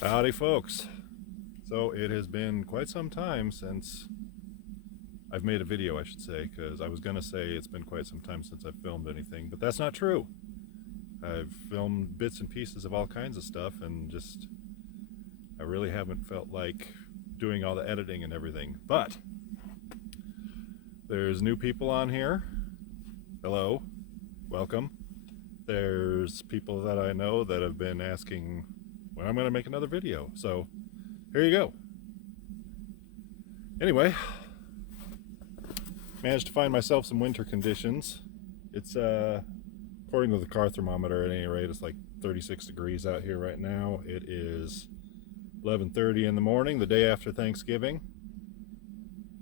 Howdy folks. So it has been quite some time since I've made a video, I should say, because I was gonna say it's been quite some time since I've filmed anything, but that's not true. I've filmed bits and pieces of all kinds of stuff, and I really haven't felt like doing all the editing and everything. But there's new people on here. Hello, welcome. There's people that I know that have been asking when I'm gonna make another video, so here you go. Anyway, managed to find myself some winter conditions. It's according to the car thermometer, at any rate, it's like 36 degrees out here right now. It is 11:30 in the morning, the day after Thanksgiving.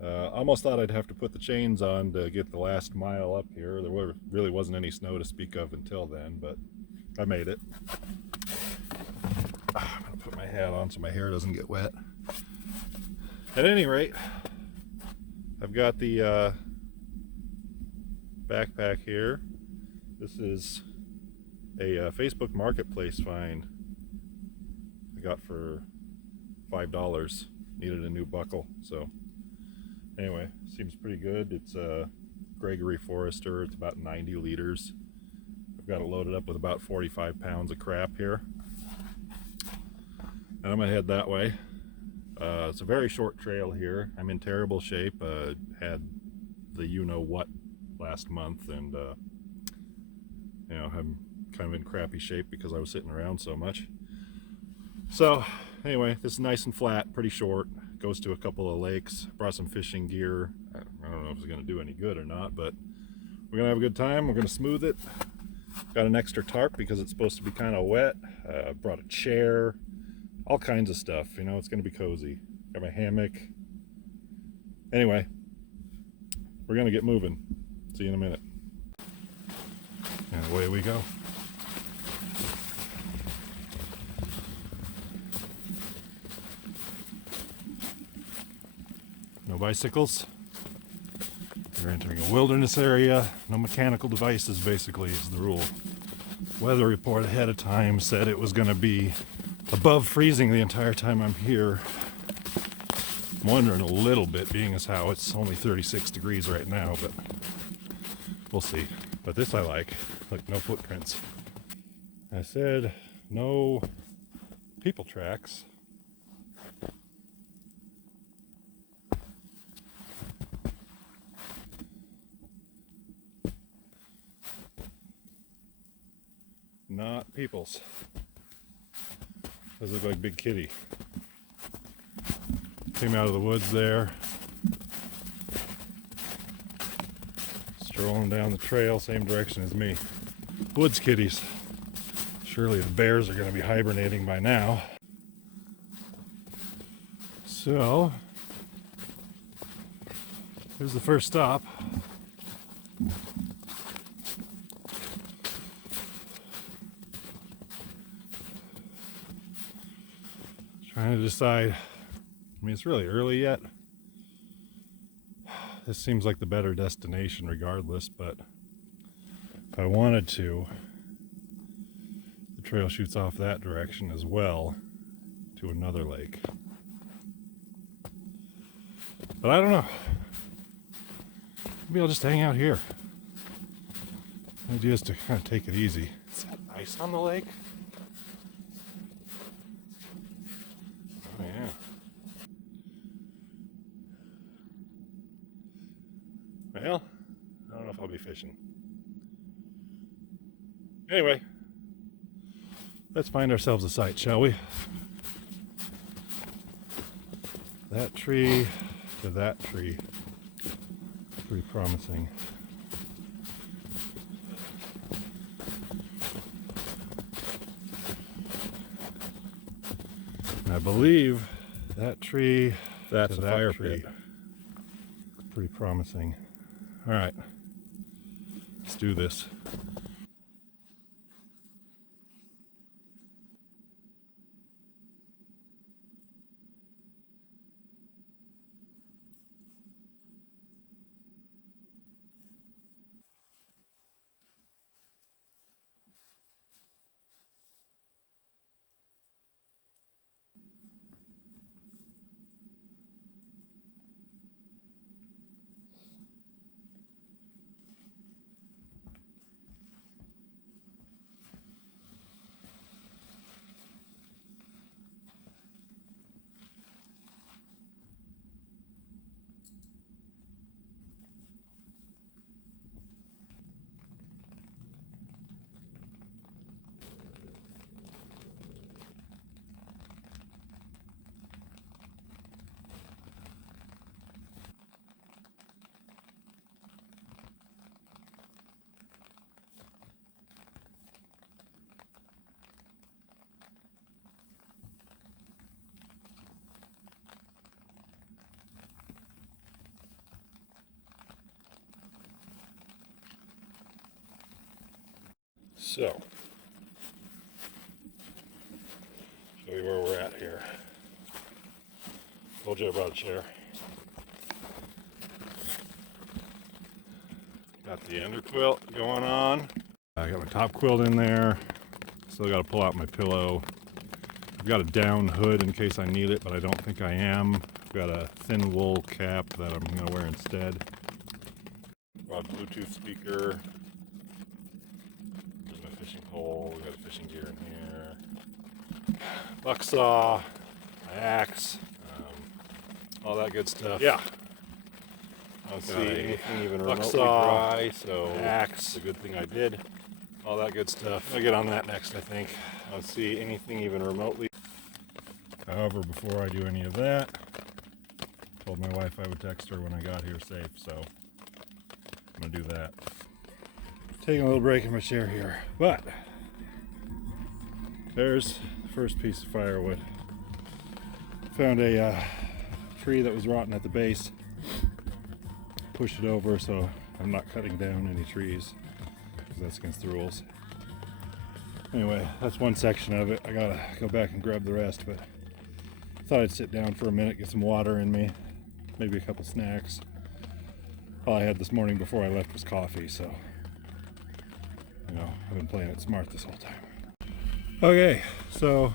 Almost thought I'd have to put the chains on to get the last mile up here. There really wasn't any snow to speak of until then, but I made it. I'm gonna put my hat on so my hair doesn't get wet. At any rate, I've got the backpack here. This is a Facebook Marketplace find I got for $5. Needed a new buckle, so anyway, seems pretty good. It's a Gregory Forrester. It's about 90 liters. I've got it loaded up with about 45 pounds of crap here, and I'm gonna head that way. It's a very short trail here. I'm in terrible shape. Had the you-know-what last month, and I'm kind of in crappy shape because I was sitting around so much. So anyway, this is nice and flat, pretty short. Goes to a couple of lakes. Brought some fishing gear. I don't know if it's going to do any good or not, but we're going to have a good time. We're going to smooth it. Got an extra tarp because it's supposed to be kind of wet. Brought a chair, all kinds of stuff. It's going to be cozy. Got my hammock. Anyway, we're going to get moving. See you in a minute. And away we go. No bicycles. You're entering a wilderness area. No mechanical devices, basically, is the rule. Weather report ahead of time said it was going to be above freezing the entire time I'm here. I'm wondering a little bit, being as how it's only 36 degrees right now, but we'll see. But this I like. Look, no footprints. I said no people tracks. Not people's. Those look like Big Kitty. Came out of the woods there. Strolling down the trail, same direction as me. Woods kitties. Surely the bears are going to be hibernating by now. So, here's the first stop. Trying to decide. It's really early yet. This seems like the better destination regardless, but if I wanted to, the trail shoots off that direction as well to another lake. But I don't know. Maybe I'll just hang out here. The idea is to kind of take it easy. Is that ice on the lake? Oh yeah. Well, I don't know if I'll be fishing. Anyway, let's find ourselves a site, shall we? That tree to that tree. Pretty promising. And I believe that tree, that's a fire pit. Pretty promising. All right, let's do this. So, show you where we're at here. Told you I brought a chair. Got the under quilt going on. I got my top quilt in there. Still got to pull out my pillow. I've got a down hood in case I need it, but I don't think I am. I've got a thin wool cap that I'm going to wear instead. Brought a Bluetooth speaker. There's my fishing pole. We got a fishing gear in here. Buck saw, my axe, all that good stuff. Yeah. I don't see anything even remotely dry, so axe. It's a good thing I did. All that good stuff. I'll get on that next, I think. I don't see anything even remotely. However, before I do any of that, I told my wife I would text her when I got here safe, so I'm gonna do that. Taking a little break in my chair here, but there's the first piece of firewood. Found a tree that was rotten at the base. Pushed it over so I'm not cutting down any trees because that's against the rules. Anyway, that's one section of it. I gotta go back and grab the rest, but I thought I'd sit down for a minute, get some water in me, maybe a couple snacks. All I had this morning before I left was coffee, so you know, I've been playing it smart this whole time. Okay, so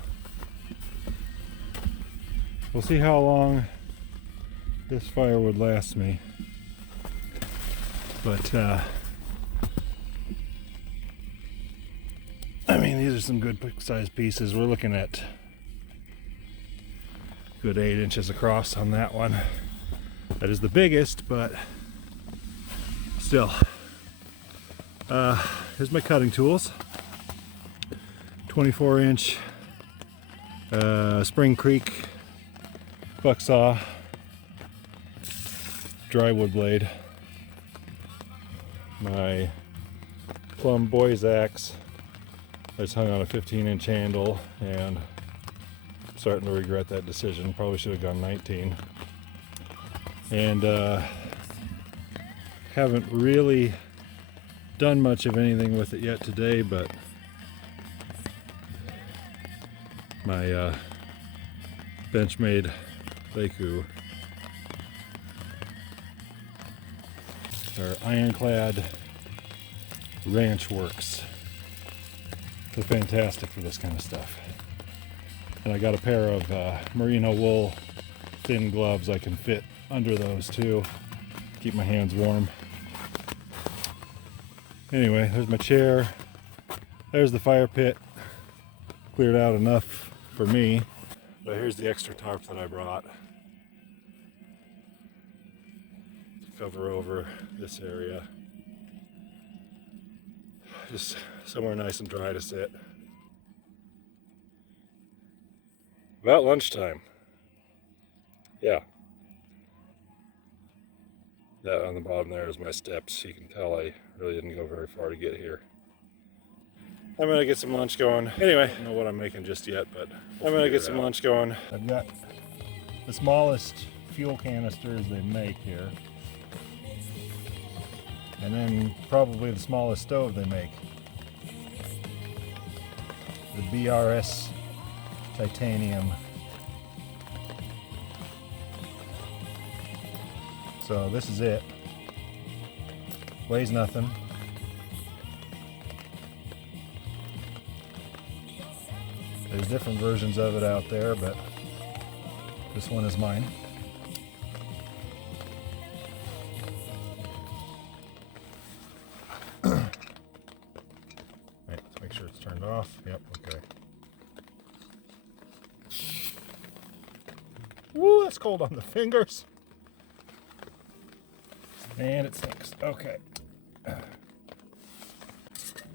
we'll see how long this firewood lasts me. But I mean, these are some good sized pieces. We're looking at good 8 inches across on that one. That is the biggest, but still. Here's my cutting tools. 24-inch Spring Creek buck saw, dry wood blade. My Plum Boys axe. I just hung on a 15-inch handle, and I'm starting to regret that decision. Probably should have gone 19. And haven't really done much of anything with it yet today, but my Benchmade Leiku, or ironclad ranch works. They're fantastic for this kind of stuff. And I got a pair of merino wool thin gloves I can fit under those too. Keep my hands warm. Anyway, there's my chair. There's the fire pit. Cleared out enough for me. But here's the extra tarp that I brought to cover over this area. Just somewhere nice and dry to sit. About lunchtime. Yeah. That on the bottom there is my steps. You can tell I really didn't go very far to get here. I'm gonna get some lunch going. Anyway, I don't know what I'm making just yet, but I'm gonna get some lunch going. I've got the smallest fuel canisters they make here. And then probably the smallest stove they make. The BRS titanium. So this is it. Weighs nothing. There's different versions of it out there, but this one is mine. Let's make sure it's turned off. Yep, okay. Woo, that's cold on the fingers. And it sinks. Okay.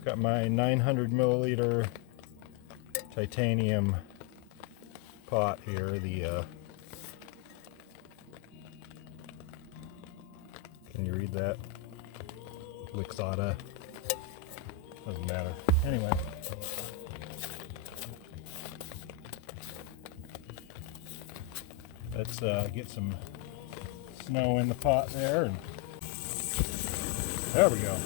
Got my 900 milliliter titanium pot here. The can you read that? Wixada. Doesn't matter. Anyway. Let's get some snow in the pot there, and there we go.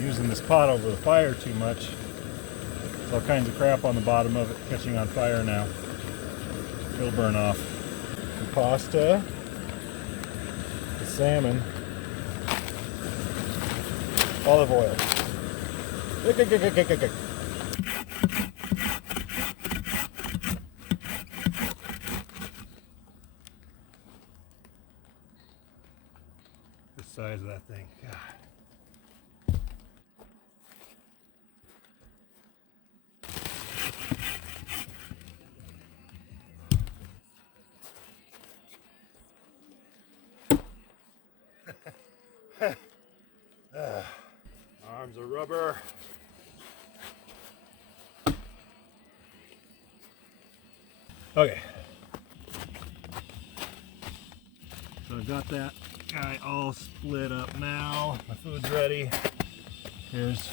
using this pot over the fire too much. There's all kinds of crap on the bottom of it catching on fire now. It'll burn off. The pasta, the salmon, olive oil. The size of that thing. God. Arms of rubber. Okay. So I've got that guy all split up now. My food's ready. Here's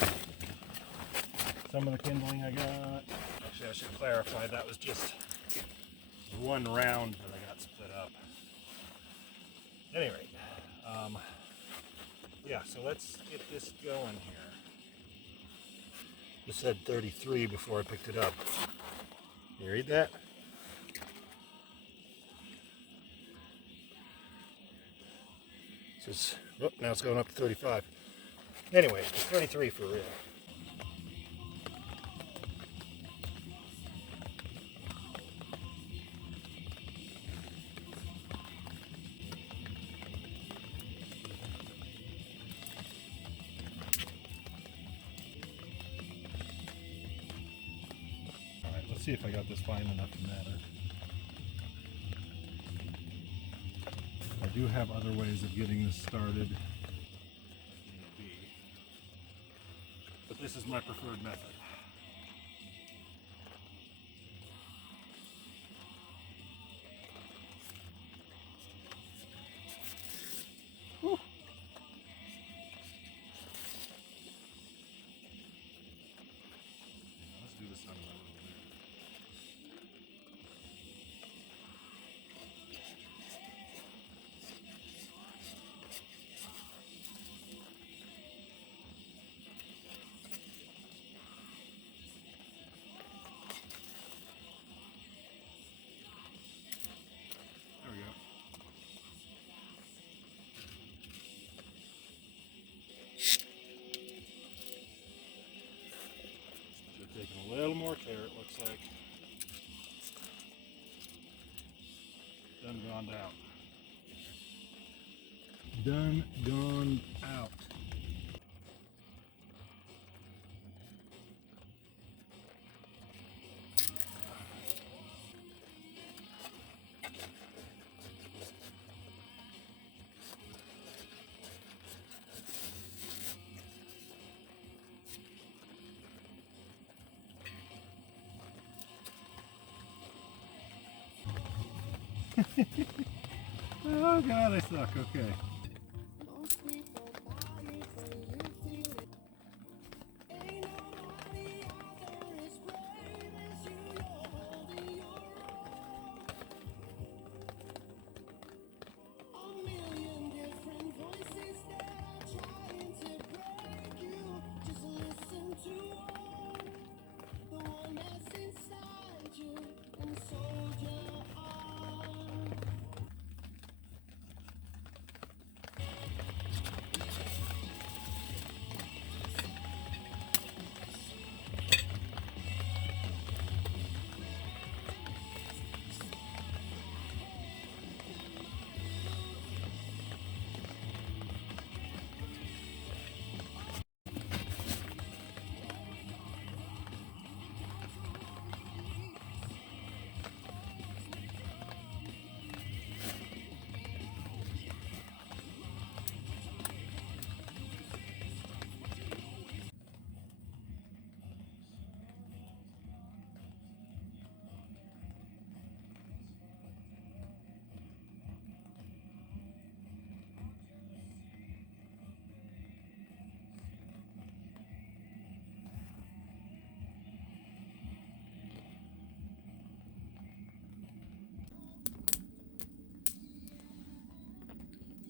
some of the kindling I got. Actually, I should clarify that was just one round that I got split up. At any rate, yeah, so let's get this going here. It said 33 before I picked it up. You read that? It says, oh, now it's going up to 35. Anyway, it's 33 for real. See if I got this fine enough to matter. I do have other ways of getting this started, but this is my preferred method. Whew. Let's do this on a little bit. Taking a little more care, it looks like. Done gone out. Done gone out. Oh God, I suck. Okay.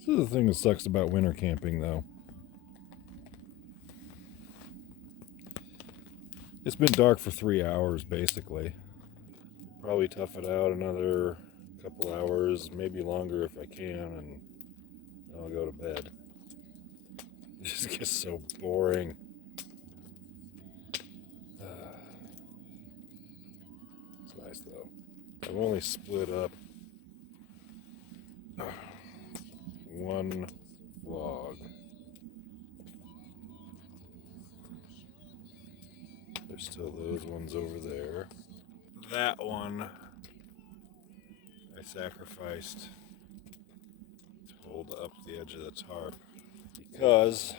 This is the thing that sucks about winter camping, though. It's been dark for 3 hours basically. Probably tough it out another couple hours, maybe longer if I can, and I'll go to bed. It just gets so boring. It's nice though. I've only split up one log. There's still those ones over there. That one I sacrificed to hold up the edge of the tarp because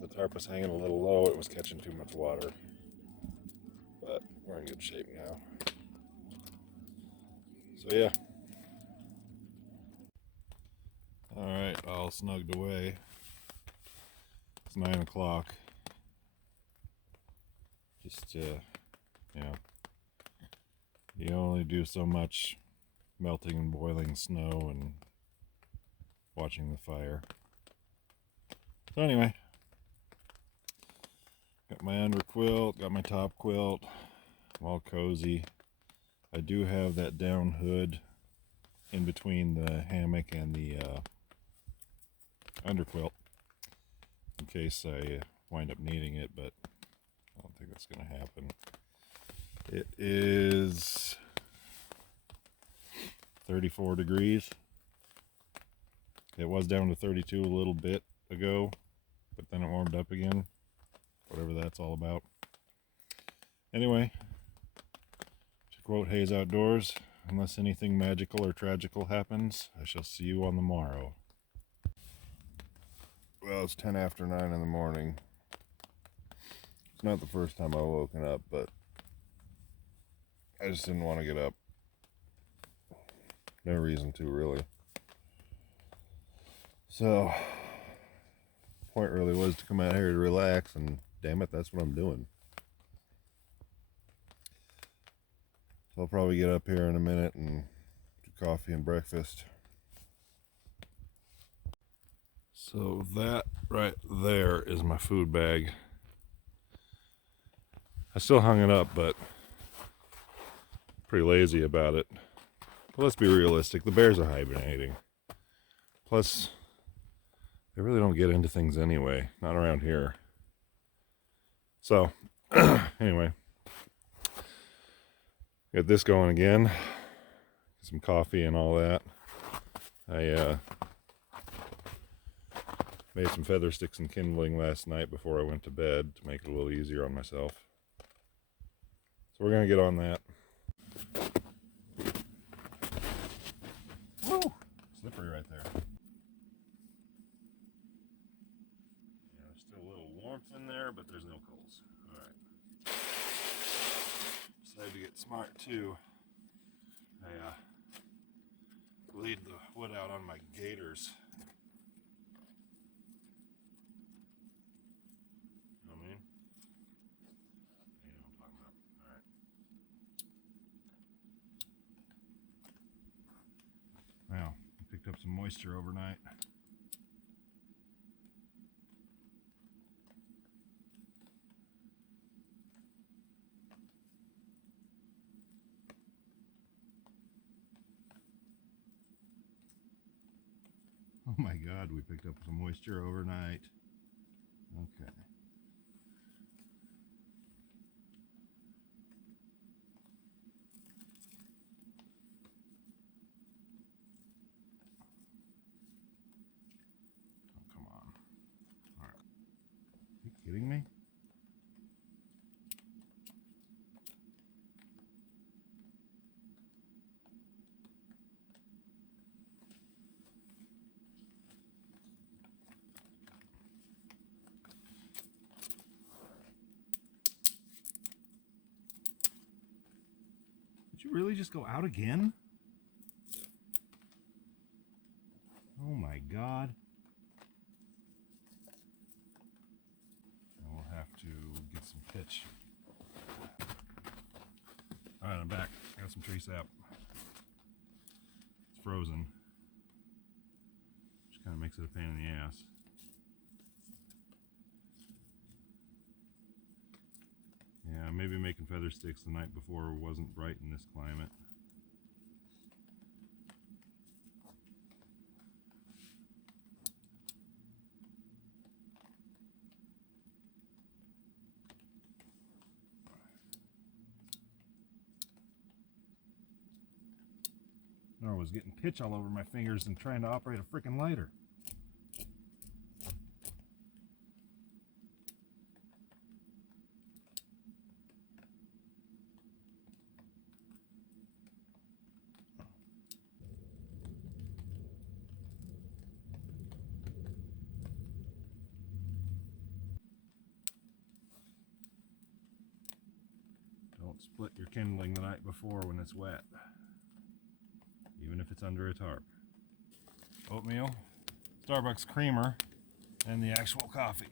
the tarp was hanging a little low. It was catching too much water. But we're in good shape now. So yeah. Alright, all snugged away. It's 9 o'clock. Just, you know, you only do so much melting and boiling snow and watching the fire. So anyway, got my under quilt, got my top quilt, I'm all cozy. I do have that down hood in between the hammock and the under quilt in case I wind up needing it, but I don't think that's going to happen. It is 34 degrees. It was down to 32 a little bit ago, but then it warmed up again. Whatever that's all about. Anyway, to quote Hayes Outdoors, unless anything magical or tragical happens, I shall see you on the morrow. Well, it's 10 after 9 in the morning. It's not the first time I've woken up, but I just didn't want to get up. No reason to, really. So, the point really was to come out here to relax, and damn it, that's what I'm doing. So I'll probably get up here in a minute and do coffee and breakfast. So that right there is my food bag. I still hung it up, but pretty lazy about it. But let's be realistic, the bears are hibernating. Plus, they really don't get into things anyway, not around here. So, anyway, get this going again. Get some coffee and all that. I made some feather sticks and kindling last night before I went to bed to make it a little easier on myself. So we're gonna get on that. Woo! Slippery right there. Yeah, there's still a little warmth in there, but there's no coals. Alright. Decided to get smart too. I laid the wood out on my gaiters. You know what I mean? You know what I'm talking about. Alright. Wow, I picked up some moisture overnight. Oh my God, we picked up some moisture overnight. Okay. Oh, come on. All right. Are you kidding me? Did you really just go out again? Oh my God. And we'll have to get some pitch. Alright, I'm back. I got some tree sap. It's frozen. Which kind of makes it a pain in the ass. maybe making feather sticks the night before wasn't bright in this climate. I was getting pitch all over my fingers and trying to operate a freaking lighter. Don't split your kindling the night before when it's wet, even if it's under a tarp. Oatmeal, Starbucks creamer, and the actual coffee.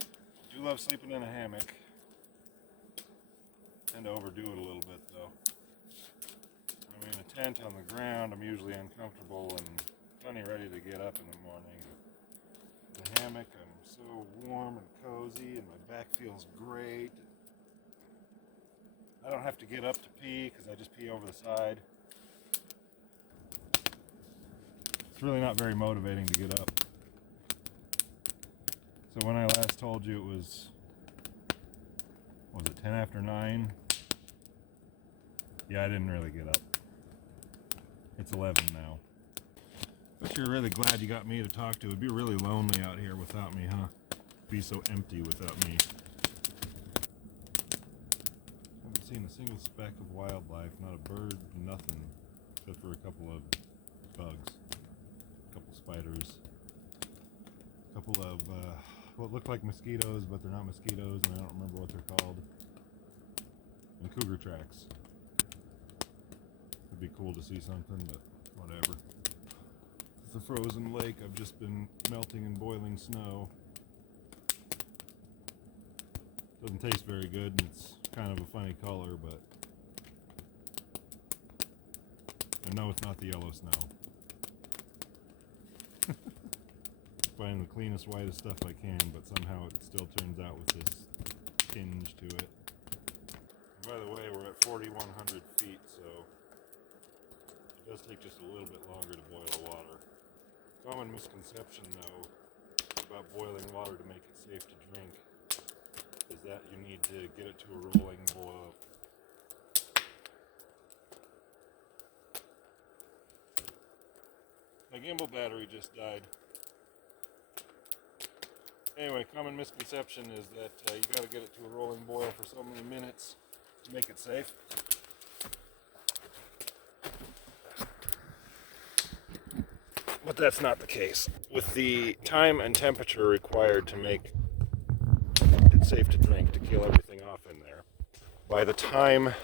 I do love sleeping in a hammock. Tend to overdo it a little bit though. I mean, a tent on the ground, I'm usually uncomfortable and plenty ready to get up in the morning. In the hammock, I'm so warm and cozy and my back feels great. I don't have to get up to pee because I just pee over the side. It's really not very motivating to get up. So when I last told you it was it 10 after 9? Yeah, I didn't really get up. It's 11 now. But you're really glad you got me to talk to. It'd be really lonely out here without me, huh? It'd be so empty without me. Haven't seen a single speck of wildlife, not a bird, nothing, except for a couple of bugs, a couple spiders, a couple of what look like mosquitoes, but they're not mosquitoes, and I don't remember what they're called, and cougar tracks. It'd be cool to see something, but whatever. It's a frozen lake. I've just been melting and boiling snow. Doesn't taste very good, and it's kind of a funny color, but I know it's not the yellow snow. Finding the cleanest, whitest stuff I can, but somehow it still turns out with this tinge to it. And by the way, we're at 4,100 feet, so it does take just a little bit longer to boil water. Common misconception, though, about boiling water to make it safe to drink is that you need to get it to a rolling boil. My gimbal battery just died. Anyway, common misconception is that you got to get it to a rolling boil for so many minutes to make it safe. But that's not the case. With the time and temperature required to make it safe to drink, to kill everything off in there, by the time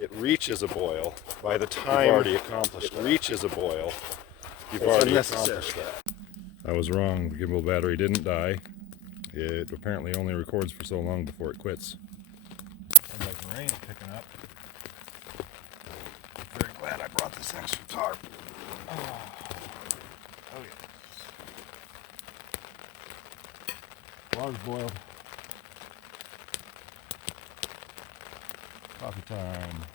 it reaches a boil, by the time you've already accomplished it reaches a boil, you've already accomplished that. I was wrong. The gimbal battery didn't die. It apparently only records for so long before it quits. Sounds like the rain is picking up. I'm very glad I brought this extra tarp. Oh yeah. Water's boiled. Coffee time.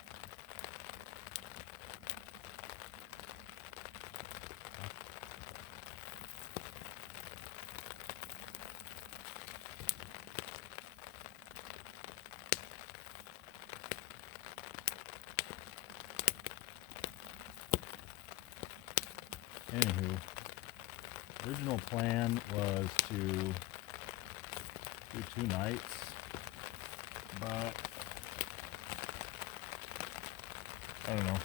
Anywho, original plan was to do 2 nights, but I don't know.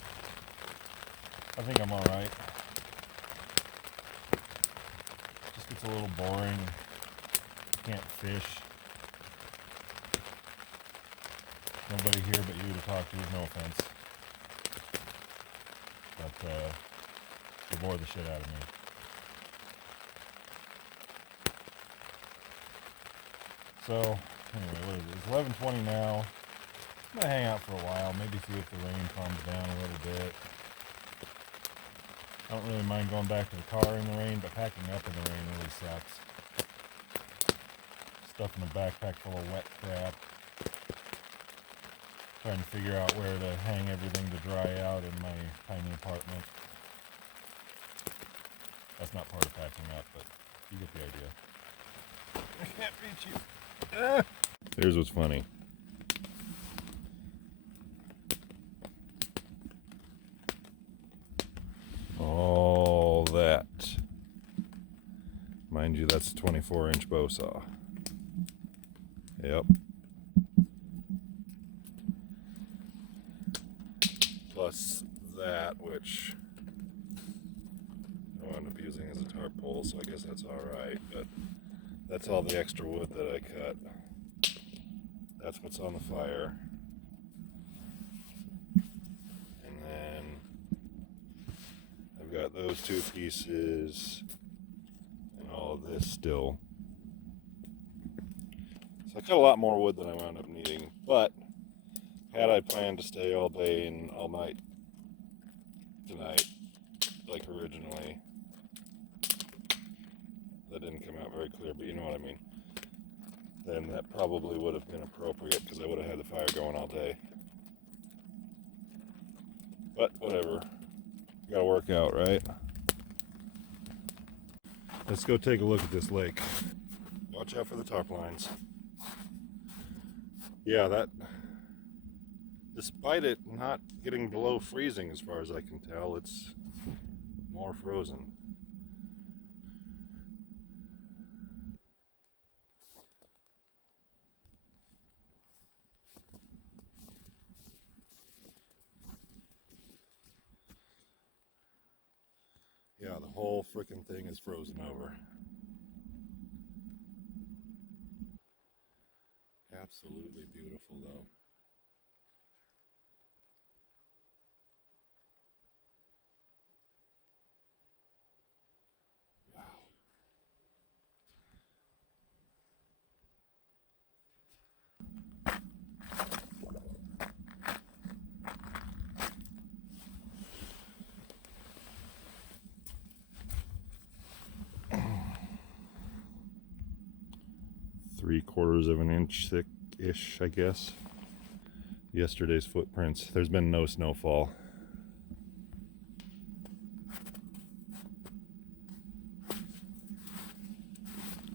I think I'm alright. Just gets a little boring. Can't fish. Nobody here but you to talk to, no offense. But you bore the shit out of me. So, anyway, what is it? It's 11:20 now. I'm gonna hang out for a while, maybe see if the rain calms down a little bit. I don't really mind going back to the car in the rain, but packing up in the rain really sucks. Stuff in the backpack full of wet crap. Trying to figure out where to hang everything to dry out in my tiny apartment. That's not part of packing up, but you get the idea. I can't reach you. Ah! Here's what's funny. All that. Mind you, that's a 24-inch bow saw. Yep. Plus that, which I wound up using as a tarp pole, so I guess that's alright, but that's all the extra wood that I cut. That's what's on the fire. And then I've got those two pieces and all of this still. So I cut a lot more wood than I wound up needing, but had I planned to stay all day and all night tonight, like originally, that didn't come out very clear, but you know what I mean, then that probably would have been appropriate because I would have had the fire going all day. But whatever, gotta work out, right? Let's go take a look at this lake. Watch out for the tarp lines. Yeah, that, despite it not getting below freezing as far as I can tell, it's more frozen. Yeah, the whole frickin' thing is frozen over. Absolutely beautiful though. Wow. 3/4 of an inch thick-ish, I guess. Yesterday's footprints. There's been no snowfall.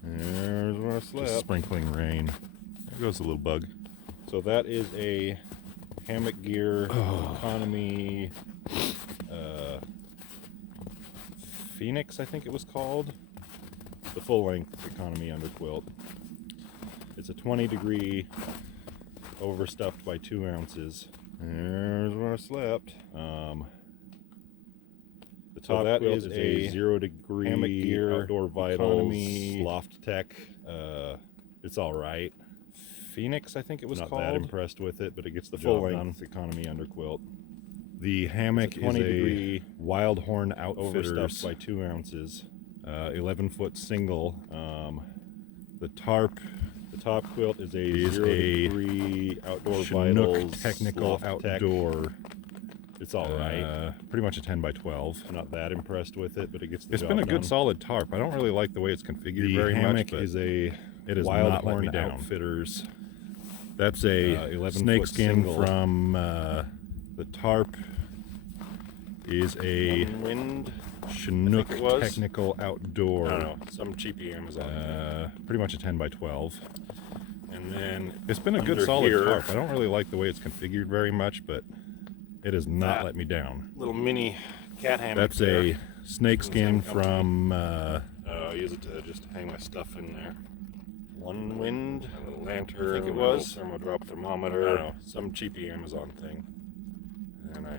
There's where I slept. Just sprinkling rain. There goes the little bug. So that is a hammock gear economy Phoenix, I think it was called. The full-length economy underquilt. It's a 20-degree overstuffed by 2 ounces. There's where I slept. The top quilt is a 0-degree hammock gear outdoor vitals loft tech. It's all right. Phoenix, I think it was called. Not that impressed with it, but it gets the full-length economy underquilt. The hammock is a wild horn outfitters overstuffed by 2 ounces. 11-foot single. The top quilt is a 0-degree outdoor vitals technical outdoor. It's all right. Pretty much a 10 by 12. I'm not that impressed with it, but it gets the job done. It's been a good solid tarp. I don't really like the way it's configured very much. The hammock is wild horn outfitters. That's a snakeskin from the tarp is a Chinook technical outdoor. I don't know, some cheapy Amazon. Pretty much a 10 by 12. And then it's been a good solid tarp. I don't really like the way it's configured very much, but it has not let me down. Little mini cat hammock. That's a snakeskin from. I use it to just hang my stuff in there. One Wind, a little lantern, I think it was. Thermodrop thermometer. I don't know, some cheapy Amazon thing. And I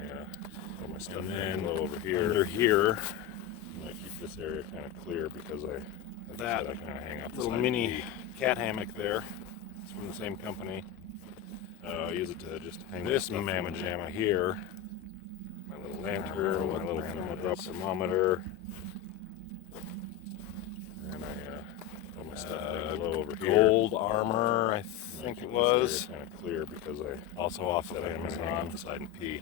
put my stuff in over here. Under here, I'm gonna keep this area kind of clear because I kind of hang up. Little mini cat hammock there. It's from the same company. I use it to just hang this mamma jamma here. My little lantern, my little thermodrop thermometer. And I put my stuff below over here. Gold armor, I think it was. Kind of clear because I also off of Amazon beside and pee.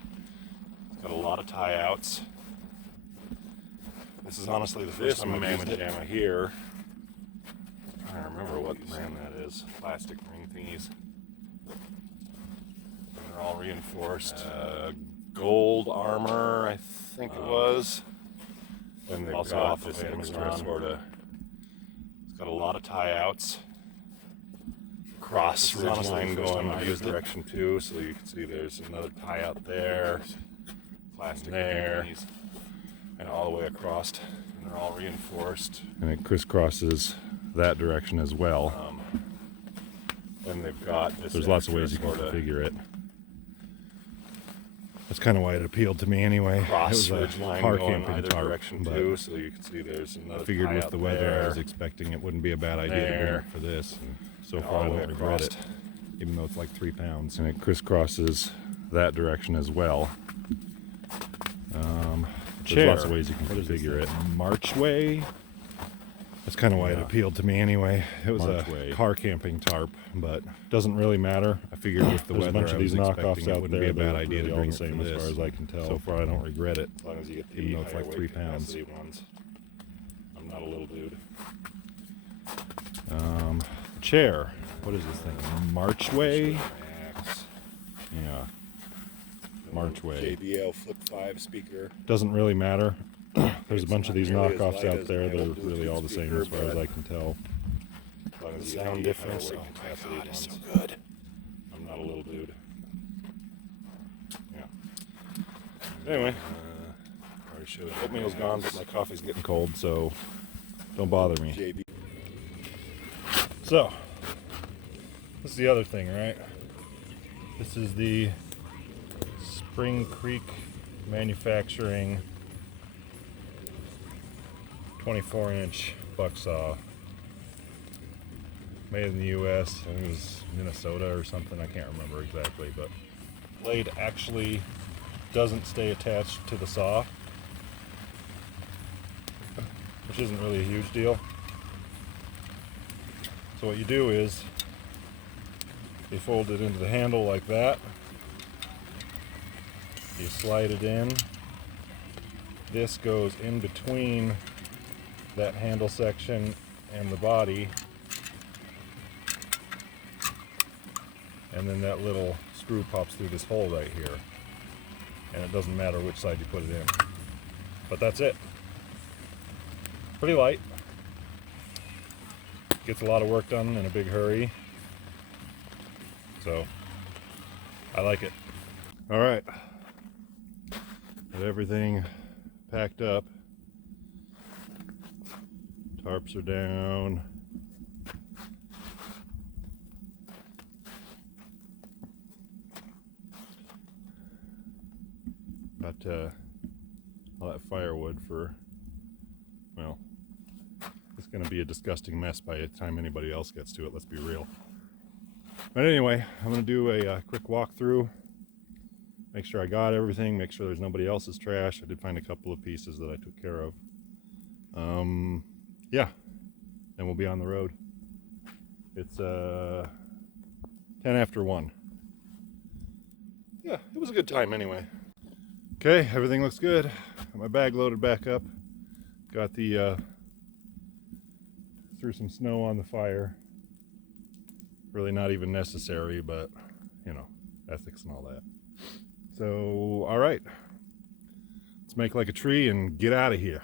It's got a lot of tie outs. This is honestly the first time I've used it here. I don't remember what brand that is. Plastic ring thingies. They're all reinforced. Gold armor, I think it was. And they've also got this Amazon sort of. It's got a lot of tie-outs. Cross ridge line going in this direction too, so you can see there's another tie-out there, plastic there, and all the way across. And they're all reinforced. And it crisscrosses that direction as well. And they've got this. There's lots of ways you can configure it. That's kind of why it appealed to me anyway. Cross ridge line going either direction too, so you can see there's another. I figured with the weather, I was expecting it wouldn't be a bad idea to bring it for this. And so far, I don't regret it, even though it's like 3 pounds. And it crisscrosses that direction as well. There's lots of ways you can configure it. Marchway. That's kind of why it appealed to me anyway. It was a car camping tarp, but doesn't really matter. I figured with the weather, a bunch of these knockoffs out there, it wouldn't be a bad idea to bring it for this. As far as I can tell. So far, I don't regret it. As long as you get the even though it's like 3 pounds. Ones. I'm not a little dude. Chair. What is this thing? Marchway. Yeah. Marchway. JBL Flip 5 speaker. Doesn't really matter. There's a bunch of these knockoffs out there that are really all the same as far as I can tell. The sound difference. Oh my god, it's so good. I'm not a little dude. Yeah. Anyway, oatmeal's gone, but my coffee's getting cold, so don't bother me. So, this is the other thing, right? This is the Spring Creek Manufacturing 24-inch buck saw, made in the US. I think it was Minnesota or something, I can't remember exactly, but blade actually doesn't stay attached to the saw, which isn't really a huge deal. So what you do is you fold it into the handle like that, you slide it in, this goes in between that handle section and the body, and then that little screw pops through this hole right here, and it doesn't matter which side you put it in, but that's it. Pretty light, gets a lot of work done in a big hurry, so I like it. All right, got everything packed up. Tarps are down. Got all that firewood for, well, it's going to be a disgusting mess by the time anybody else gets to it, let's be real. But anyway, I'm going to do a quick walkthrough, make sure I got everything, make sure there's nobody else's trash. I did find a couple of pieces that I took care of. Yeah, then we'll be on the road. It's 10 after 1. Yeah, it was a good time anyway. Okay, everything looks good. Got my bag loaded back up. Got the threw some snow on the fire. Really not even necessary, but you know, ethics and all that. So, all right, let's make like a tree and get out of here.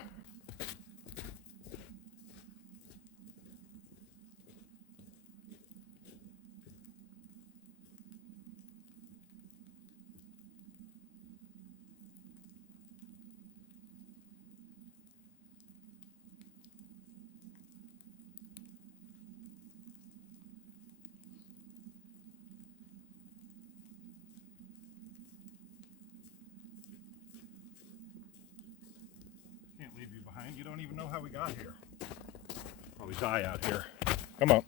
Leave you behind. You don't even know how we got here. Probably die out here. Come on.